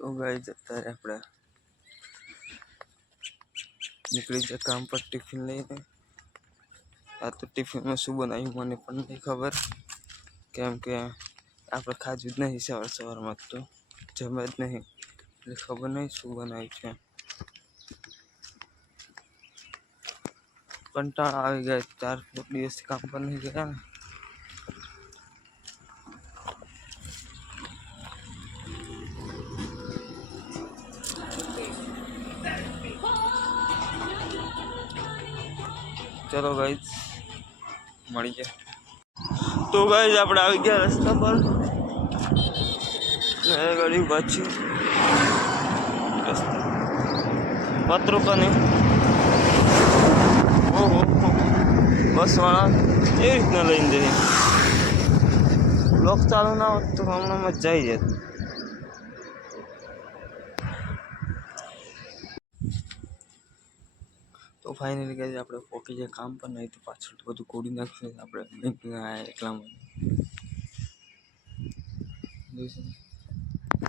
तो गाइस અત્યારે આપણે નીકળી જાય કામ પર ટિફિન લઈને। આ તો ટિફિનમાં શું બનાવ્યું મને પણ નહીં ખબર, કેમ કે આપણે ખાધું જ નહીં સવારમાં તો જમ્યા જ નહીં એટલે ખબર નહીં શું બનાવ્યું છે। કંટાળા આવી ગયા, 4 દિવસથી કામ પર નહીં ગયા ને। चलो गाइस मળી ગયા। तो गाइस આપણે આવી ગયા રસ્તા પર ને ગાડી પાછી રસ્તા પત્રો કને ઓહો બસ વાળા એ રીતના લઈને દે। બ્લોક ચાલુ ના હોત તો હમણાં મજા આવી જાય। तो फाइनली गाइस આપણે પોકી જે કામ પર નહીં તો પાછળ તો બધું કોડી નાખશે આપણે બેંકિંગ આયા એટલામાં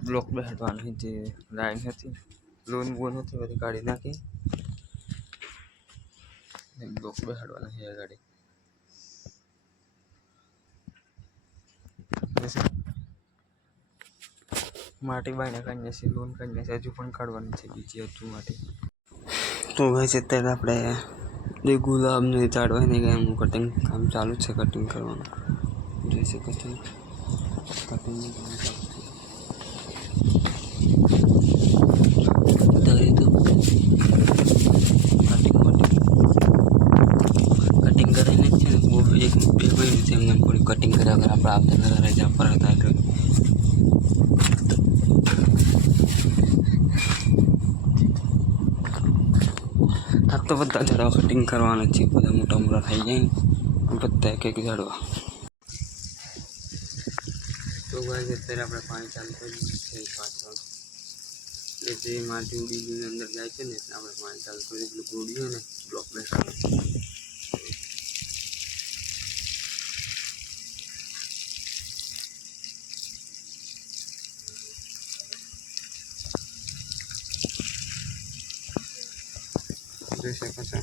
બ્લોક બેહડવાની જે લાઈન હતી લોન હતી બધી કાઢી નાખી બ્લોક બેહડવાના છે ગાડી માટી બાયના કાઢી છે લોન કાઢી છે હજુ પણ કાઢવાની છે બીજી હતું માટી। तो वैसे અત્યારે આપણે જે ગુલાબને ઝાડવા નહીં ગયા એનું કટિંગ કામ ચાલુ છે। કટિંગ કરવાનું જોઈ શકો છો, કટિંગનું કામ ચાલુ છે। અત્યારે તો કટિંગ કરીને જ છે ને બહુ એક બે ભાઈ છે એમને થોડી કટિંગ કર્યા વગર આપણે આવતા ઘરે રજા પર હતા એટલે આ તો બધા ઝાડવા કટિંગ કરવાના છે, બધા મોટા મોટા થઈ જાય ને બધા એક ઝાડવા। તો ગાઈસ અત્યારે આપણે પાણી ચાલુ કરી છે પાછળ એટલે જે માટી ઉડીને અંદર જાય છે ને એટલે આપણે પાણી ચાલુ કરી એટલું ઉડ્યું ને બ્લોક બેસાડો। જોઈ શકો છો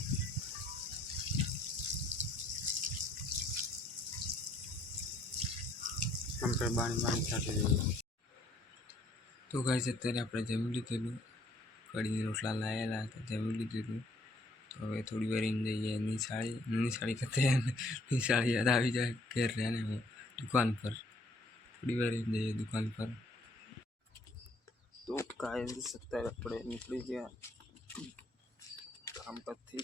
આપણે પાણી સાથે તો ગાઈસ અત્યારે આપણે જમી લીધેલું, કઢીને રોટલા લાવેલા હતા જમી લીધેલું। તો હવે થોડી વાર એમ જઈએ નિશાળી નિશાળી યાદ આવી જાય ઘેર રહે ને દુકાન પર થોડી વાર એમ જઈએ દુકાન પર। તો ગાઈસ અત્યારે આપણે નીકળી ગયા काम पर थी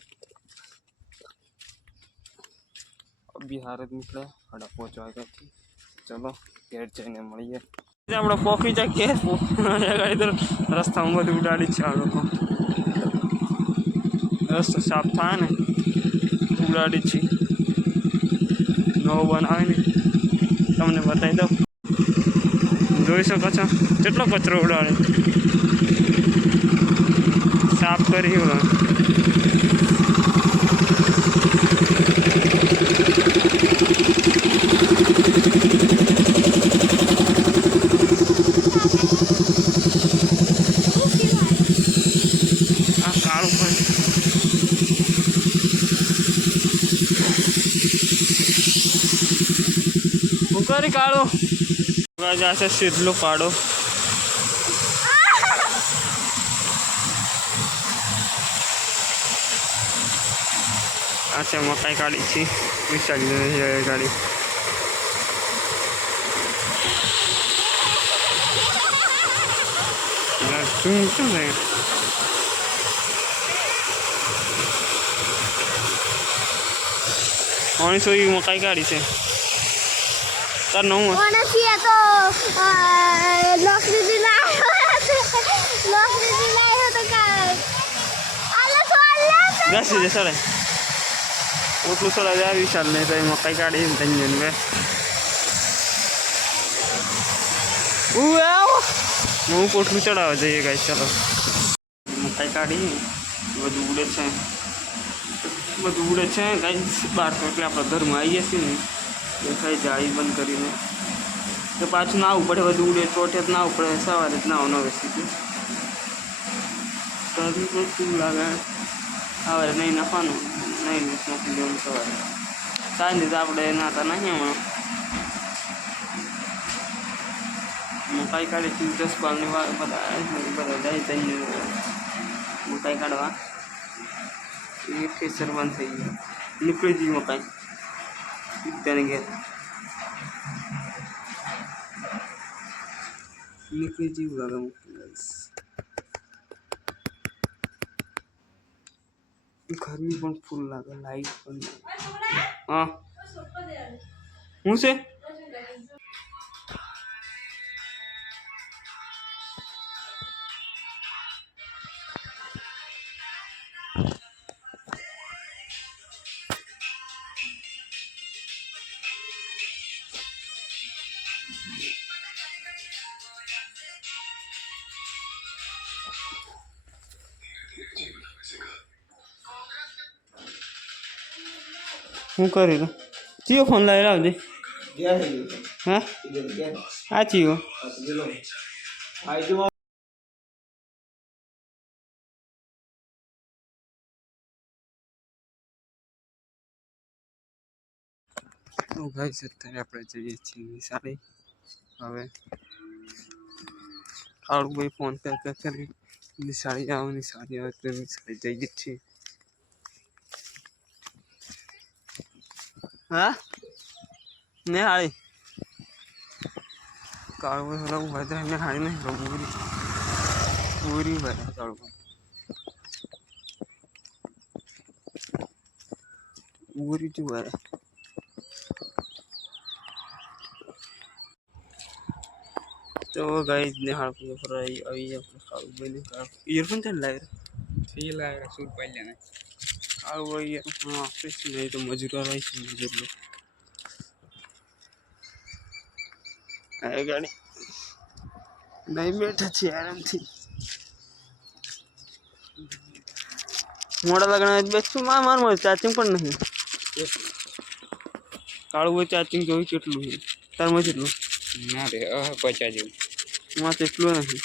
अभी हारत निकले 5:30 वाग्या थी। चलो गेट जाने મળીએ આપણે પોકી જાય કે ગાડી તો રસ્તામાં બધું ઉડાડી છે આ લોકો રસ્તો સાફ થાય ને ઉડાડી છે નવો બનાવે ને તમને બતાવી દઉં જોઈ શકો છો કેટલો કચરો ઉડાડે સાફ કરી કરી કાઢો જશે સીધલો પાડો આ છે મકાઈ કાઢી છે વિચારી ગાડી મકાઈ કાઢી છે તાર નું નથી તો નોકરી દિલાયો તો કાઈ આલા તો આલા ગાસી દે સરે ઓટલું સરા જાય વિશાલ ને તો મકાઈ કાઢી ને તંજન વે આવો હું કોટલું ચડાવવા જઈએ ગાઈસ। ચાલો મકાઈ કાઢી બધું ઉડે છે ગાઈસ બહાર તો એટલે આપણા ઘરમાં આવી જશે ને દેખાય જાળી બંધ કરીને तो पाछू ना पड़े वधु उड़े चोटे ना पड़े सवारे ना होना वैसे तो अभी कोई फूल लगा सवारे नहीं नाखवानु नहीं नाखी देવાનું सवारे साँजे तो આપણે નાતા નહીં હમણાં મકાઈ કાઢી 10 પાલની બધા જાય તઈને મકાઈ કાઢવા એ ખેસર બંધ થઈ ગયું નીકળી ગઈ મકાઈ તેને ઘેર નીકળી જેવું લાગે गर्मी पण फूल लागे लाइट पण हाँ हूँ से हूँ करी तो जियो फोन लाई लाव दे हाँ आ जियो तो गाइस અત્યારે આપણે જઈએ છીએ નિશાળે હવે કાળુભાઈ ફોન પે કરી નિશાળે આવે તો નિશાળે જઈએ છીએ हाँ निहाड़ी काळू थोड़ा उभा था निहाड़ी नहीं पूरी पूरी भरा काळू पूरी जो है तो गाइस निहाड़ को फ्राई अभी काळू बने ईयरफोन चल रहा है फील आएगा सुर पहले ना काळू भाई हाँ फिर नहीं तो मजूरा रही मजूर लोग आए गाड़ी नहीं बैठा छे आराम थी मोड़ा लगना बेचू मार मार चार्जिंग पण नहीं काळू भाई चार्जिंग जो કેટલું છે તાર માં કેટલું ના રે 50 જેવું માં તો એટલું નથી